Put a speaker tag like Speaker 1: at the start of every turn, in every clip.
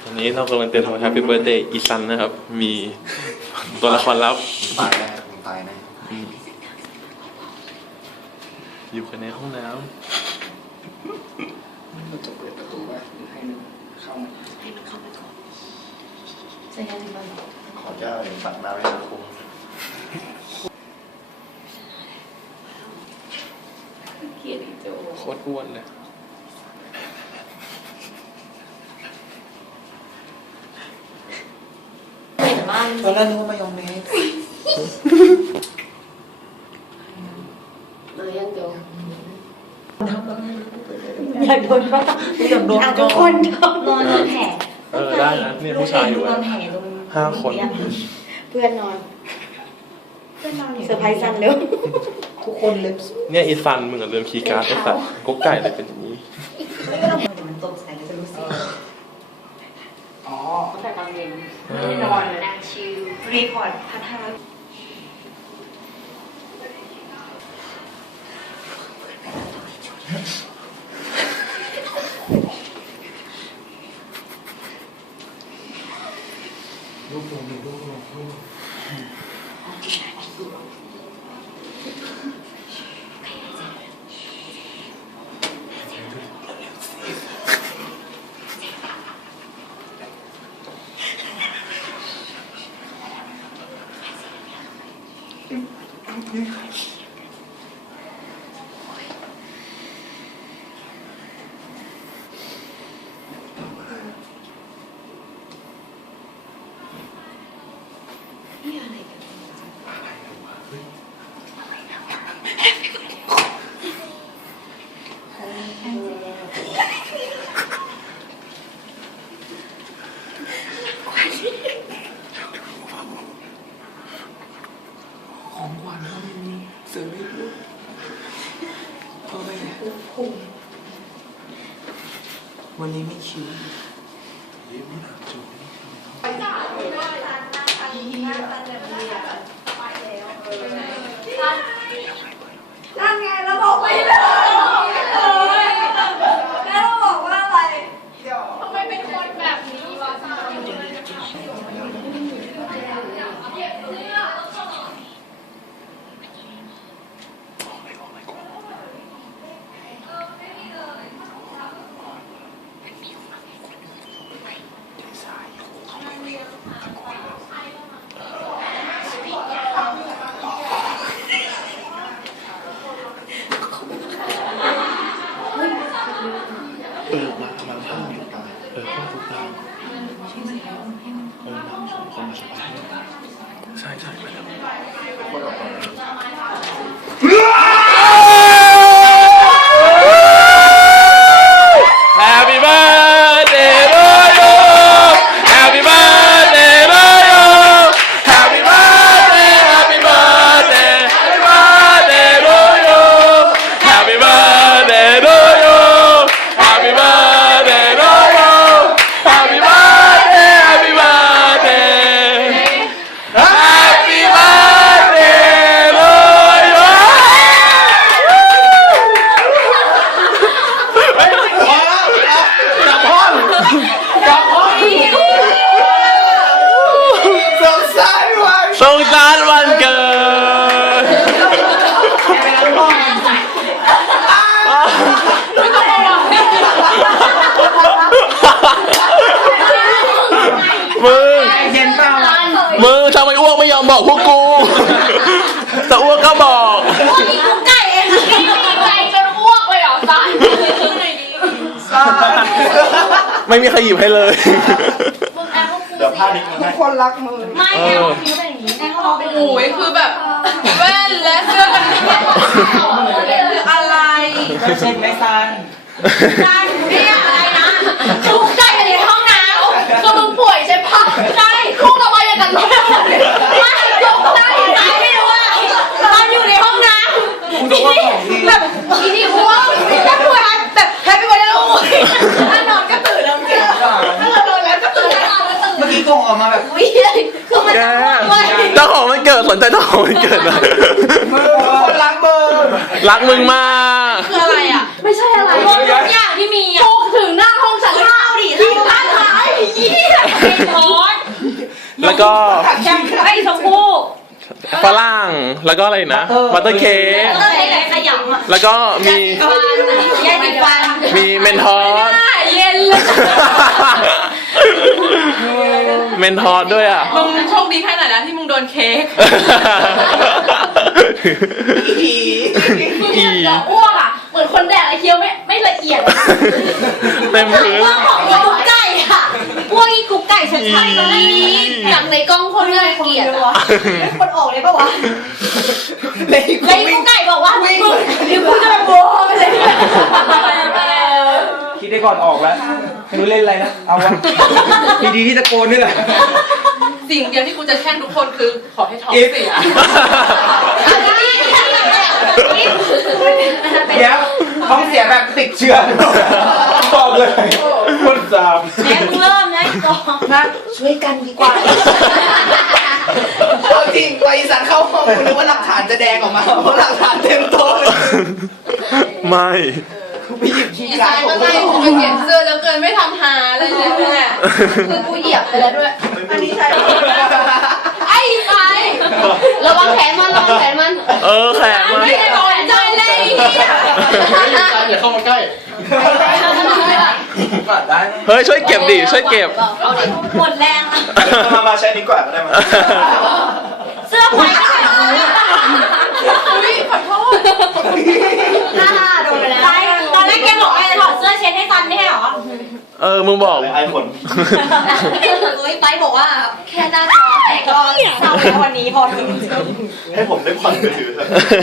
Speaker 1: วันนี้เรากำลังเต้นของ Happy Birthday อีซันนะครับมีตัวละครลับ
Speaker 2: ตายแน่ผมตายแน่
Speaker 1: อยู่กันในห้องน้
Speaker 2: ำเราจะเปิดประตูไว้ให้มันเข้ามา
Speaker 3: ก่อนใช่ไหมบ้าง
Speaker 2: ขอเจ้าเดี๋ยวตัดหน้าไว้นะครู
Speaker 3: เกียรติโจ
Speaker 1: โคตรอ้วนเลย
Speaker 2: ตอนแรกนึกว่ามายองเนส
Speaker 3: เลยยังโจ
Speaker 4: อยากโดนบ้างอยากโดนทุกคนนอนแผล
Speaker 1: ได้นะเนี่ยผู้ชายอยู่
Speaker 4: นอนแผลตรง
Speaker 1: 5 คน
Speaker 4: เพื่อนนอนเซอร์ไพรส์ซันเร็ว
Speaker 2: ทุกคนเล็บ
Speaker 1: เนี่ยอีซันมึงอะเริ่มคีย์การ์ดไอ้สัตว์กุ๊กไก่เลยเป็นอย่างนี้
Speaker 4: มันตกใส่แล้วจะรู้สึก
Speaker 2: อ๋อ
Speaker 3: แต่ตอนเย็นไม่ได้นอนเลยนะชิล
Speaker 4: รีพอร์ตพัฒนา
Speaker 2: ลูกลูกของหวานวันนี้เสริมให้ลูกพ่อแม่วันนี้ไม่คิวยิ้มหนักจุ๊บ
Speaker 4: นั่นไงเราบอกไปเลยแล้วเราบอกว่าอะไร
Speaker 3: ทำไมเป็นคนแบบนี้วะจ๊ะ
Speaker 1: มาข้างข้างทุกทางคนมาสบายใช่ไปแล้วHappy birthday to you Happy birthday to you Happy birthday Happy birthday Happy birthday to you Happy birthday to you Happy birthday to you Happy birthday Happy birthday Happy birthday to you
Speaker 2: กลับห้องส่งสารวันเกิดมึงทำไมอ้วกไม่ยอมบอกพวกกูแต่อ้วกก็บอก
Speaker 3: ไก่เองไก่จนอ้วกเลยเหรอจ๊ะ
Speaker 1: ไม่มีใครหยิบให้เลย
Speaker 3: มึงแอบพวกกู
Speaker 2: เดี๋ยวพาดิกมา
Speaker 4: ทุ
Speaker 2: ให้
Speaker 4: กคนรักมึง
Speaker 3: ไม่แอบพวกกูเป็นอย่างนี้แอบเขาเป็นโอ้ยคือแบบแว่นและเสื้อกันแดดอะไร
Speaker 2: ไม่ใช่ไม่ซัน
Speaker 3: นั่นเนี่ยอะไรนะจุกใจกันในห้องน้ำคือมึงป่วยใช่ปะใช่คู่กับว่าอย่างกันเลยไม่จุกใจไม่รู้ว่าตอนอยู่ในห้องน้ำแบบอีนี่อ้วกแล้วป่วยแบบแฮปปี้วันเดย์ลูกถ้านอนก็ตื่นแล้วเนี่ยถ้าเรานอนแล้วก็ตื่นแล้ว
Speaker 2: เมื่อกี้กงออกมาแบบ
Speaker 3: วิ่งคือมัน
Speaker 1: เจ้าของมันเกิดสนใจเจ้าของมันเกิดนะ
Speaker 2: คนรักเบอร์
Speaker 1: รักมึงมาก
Speaker 3: คืออะไรอ่ะไม่ใช่อะไรทุกอย่างที่มีอ่ะถึงหน้าห้องฉันข้าวดิที่ร้านขายยี่
Speaker 2: แล้วก็
Speaker 3: ไอ้ชมพู่
Speaker 2: ฝรั่งแล้วก็อะไรนะบัตเตอร์เค้ก
Speaker 3: เออไอ้ขยำอ่ะ
Speaker 2: แล้วก็มี
Speaker 3: ยาสีฟัน
Speaker 2: มีเมนทอส
Speaker 3: เย็นเลย
Speaker 2: เมนทอสด้วยอ่ะ
Speaker 5: มึงโชคดีแค่ไหนนะที่มึงโดนเค้ก
Speaker 3: มึงจะอ้วกอ่ะเหมือนคนแดกไอ้เคี้ยวไม่ละเอียด
Speaker 2: เต็มพื้น
Speaker 3: อ้วกของอีกุ๊กไก่อ่ะอ้วกอีกุ๊กไก่ชัดๆตอนนี้จากในกล้องคนน่าเกลียดอ่ะคนออกเลยปะวะ
Speaker 6: เลย
Speaker 3: แล้วอีกุ๊กไก่บอกว่ามึงเดี๋ยวกูจะมาโบไปเลย
Speaker 6: คิดได้ก่อนออกแล้วไม่รู้เล่นอะไรนะเอาวะมีดีที่ตะโกนนี่แหละ
Speaker 5: สิ่งเดียวที่กูจะแช่งทุกคนคือขอให้ท้องเสีย
Speaker 6: เดี๋ยวท้องเสียแบบติดเชื้อบอกเลยคนสาม
Speaker 3: แม่มึงเริ่มนะก่อน
Speaker 4: มาช่วยกันดีกว่า
Speaker 7: เอาจริงบริษัทเข้าห้องคุณนึกว่าหลักฐานจะแดงออกมาเพราะหลักฐานเต็มโต๊ะเลย
Speaker 2: ไม่
Speaker 7: ไปหยิบคีย์
Speaker 5: อี
Speaker 7: การ์
Speaker 5: สา
Speaker 7: ด
Speaker 5: ย
Speaker 7: ผม
Speaker 5: มา
Speaker 7: ก็
Speaker 5: ไล่
Speaker 7: ออก
Speaker 5: กูไปเปลี่ยนเสื้อแล้วเกินไม่ทำหาอะไรเลยแม่
Speaker 3: คือกูเหยียบไปแล้วด้วย
Speaker 4: อันนี้ใช่
Speaker 3: ไอ้ไประวังแขนมันระวังแขนมัน
Speaker 2: แขกมา
Speaker 3: ไม่ได้สนใจเลยเนี่ย
Speaker 1: อย่าเข้ามาใกล้
Speaker 7: ก่อนได้
Speaker 2: เฮ้ยช่วยเก็บดิช่วยเก็บ
Speaker 3: เอาดิหมดแรงอ่ะ
Speaker 7: มาใช้นี้ก่อนก็ได้มา
Speaker 3: เสื้อไฟก็แบบนี้
Speaker 5: อุ้ยขอโทษ
Speaker 3: โดนไปแล้วตอนแรกแกบอกว่าจะถอดเสื้อเช็ดให้ซันไม่ใช่หรอ
Speaker 2: มึงบอก
Speaker 7: ไอ้คน
Speaker 3: เฮ้ยไปบอกว่าแค่หน้าจอแต่ก็เศร้าแล้ววันนี้พอถึง
Speaker 7: ให้ผมได้ผ่อนมือถือเถอะ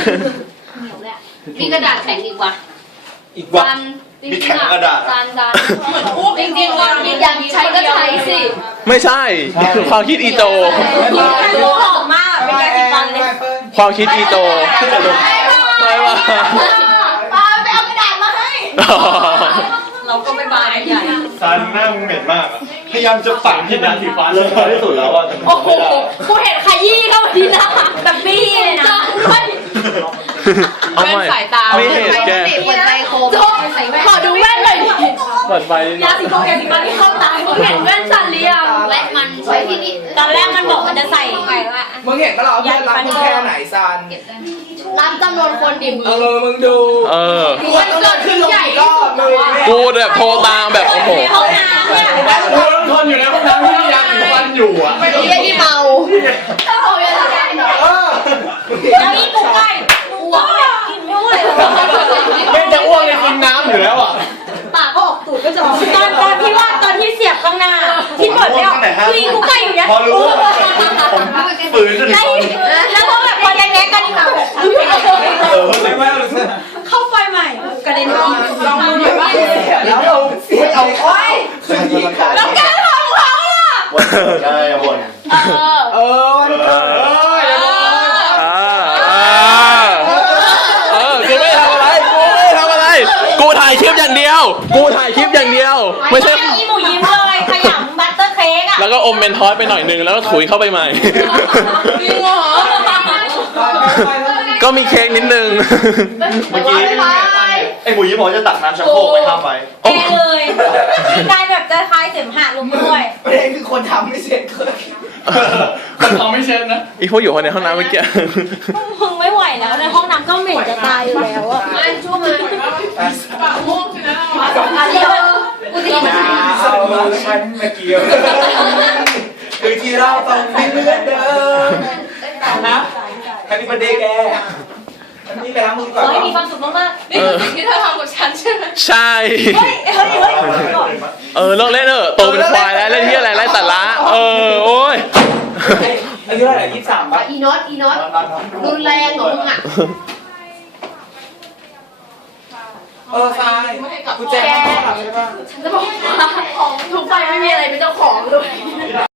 Speaker 3: มีกระดาษแข็งอีกว่ะ
Speaker 7: อีกวันมีแข็งกระดาษ
Speaker 3: ซัน
Speaker 5: เหมือนอ้วก
Speaker 3: จริงๆว่าอยากใช้ก็ใช้สิ
Speaker 2: ไม่ใช่นี่คือความคิดอีโต
Speaker 3: แต่รู้หอมมากเป็นยาสีฟันเลย
Speaker 2: ความคิดอีโต
Speaker 3: ไปว่ะป้าไปเอากระดาษมาให้
Speaker 5: เราก็ไม่บายใหญ่
Speaker 7: ซันหน้ามึงเหม็นมากอะพยายามจะฝังที่น้ำสีฟ้าเลยที่สุดแล้วอ่ะ
Speaker 3: โอ้โหกูเห็นขยี้เข้ามาที่หน้าแบบบี้เลยนะ
Speaker 2: เอา
Speaker 5: แว่น
Speaker 2: ใหม่
Speaker 5: สายตา
Speaker 2: ไม่เห็นแก
Speaker 4: หัวใจโคม
Speaker 3: โจขอดูแว่นหน่อยดิ
Speaker 2: เปิดไฟ
Speaker 3: ยาสีฟันที่เข้าตามึงเห็นแว่นซันหรือยังแว่นมันใช้ที่นี่ตอนแรกมันบอกมันจะใส่ไปว่า
Speaker 7: มึงเห็นปะเราเพื่อนรักมึงแค่ไหนซัน
Speaker 3: รับจำนวนคนดิมึง
Speaker 7: มึงดู
Speaker 3: กูวันเกิดขึ้นใหญ่
Speaker 7: รอบมึง
Speaker 2: กูแบบโทรตามแบบโอ้โห
Speaker 3: ห้องน้ำเนี่ย
Speaker 1: ทนอยู่ในห้องน้ำที่ยาสีฟันอยู่อ่ะ
Speaker 3: เรียกที่เมาต้องเอาเวลาได้หน่อยแล้วนี่กูใกล้อ้วกกินด้วย
Speaker 1: ไม่จะอ้วกในกินน้ำอยู่แล้วอ่ะ
Speaker 3: ปากก็ออกตูดก็จะออกตอนที่ว่าตอนที่เสียบข้างหน้าที่เปิดไม่ออกคือกูใกล้อยู่เนี่ย
Speaker 7: พอรู้ว่าผมฝืนจน
Speaker 3: แล้วพอแบบพอแยกๆกันนี่แบบ
Speaker 7: ไม่รู้สึก
Speaker 3: เข้าไฟใหม่กระเด็นเข้า
Speaker 7: ลองดูหน่อยว่าแล้วเราเสียเอาโอ้ย
Speaker 3: แล้วแกทำเขาอ่ะ
Speaker 7: วันเกิดได้อะวัน วันเกิด
Speaker 2: กูไม่ทำอะไร กูไม่ทำอะไร กูถ่ายคลิปอย่างเดียว กูถ่ายคลิปอย่างเดียว ไม่ใช่
Speaker 3: อีหมูยิ้มเลยขยำบัตเตอร์เค้กอ่ะ
Speaker 2: แล้วก็อมเมนทอสไปหน่อยนึงแล้วก็ถุยเข้าไปใหม่
Speaker 5: จริงเหรอ
Speaker 2: ก็มีเค้กนิดนึง
Speaker 7: เมื่อกี้ไอ้หมูยิ้มบอกจะตักน้ำชักโครกไปข้ามไป
Speaker 3: แกเลยมีการแบบจะคลายเสมหะลงด้วย
Speaker 7: ประเด็นคือคนทำไม่เสร็จเลย
Speaker 1: มันทำไม่เช็ดนะ
Speaker 2: อีพวกอยู่คนในห้องน้ำเมื่อกี้
Speaker 3: มึงไม่ไหวแล้วในห้องน้ำก็เหม็นจะตายอยู่แล้วอ่ะอันชั่วมา
Speaker 5: ปากม่วงใช่ไหม
Speaker 3: อันนี้กูจะยิง
Speaker 7: เอาฉันมาเกี่ยวคือที่เราต้องไม่เหมือนเดิมนะแฮปปี้วันเดย์แกวันนี้ไปล้างมือก่
Speaker 3: ข
Speaker 7: อน
Speaker 3: อให้มีความสุขมาก
Speaker 5: นี่คือสิ่งที่เธอทำกับฉันใช่ไหม
Speaker 2: ใช่
Speaker 3: ๆเฮ้ยก่อน
Speaker 2: เลิกเล่นเถอะโตเป็นควายแล้วเล่นที่อะไรไร้สาระโอ้ย
Speaker 7: อายุเท่าไหร่23ป่ะ
Speaker 3: อีโน็อตรุนแรงของมึงอ่ะ
Speaker 7: ทรายกูแจ้งข้อหาใช่ป่ะ
Speaker 3: ฉันจะบอกว่าของทุกไฟไม่มีอะไรเป็นเจ้าของเลย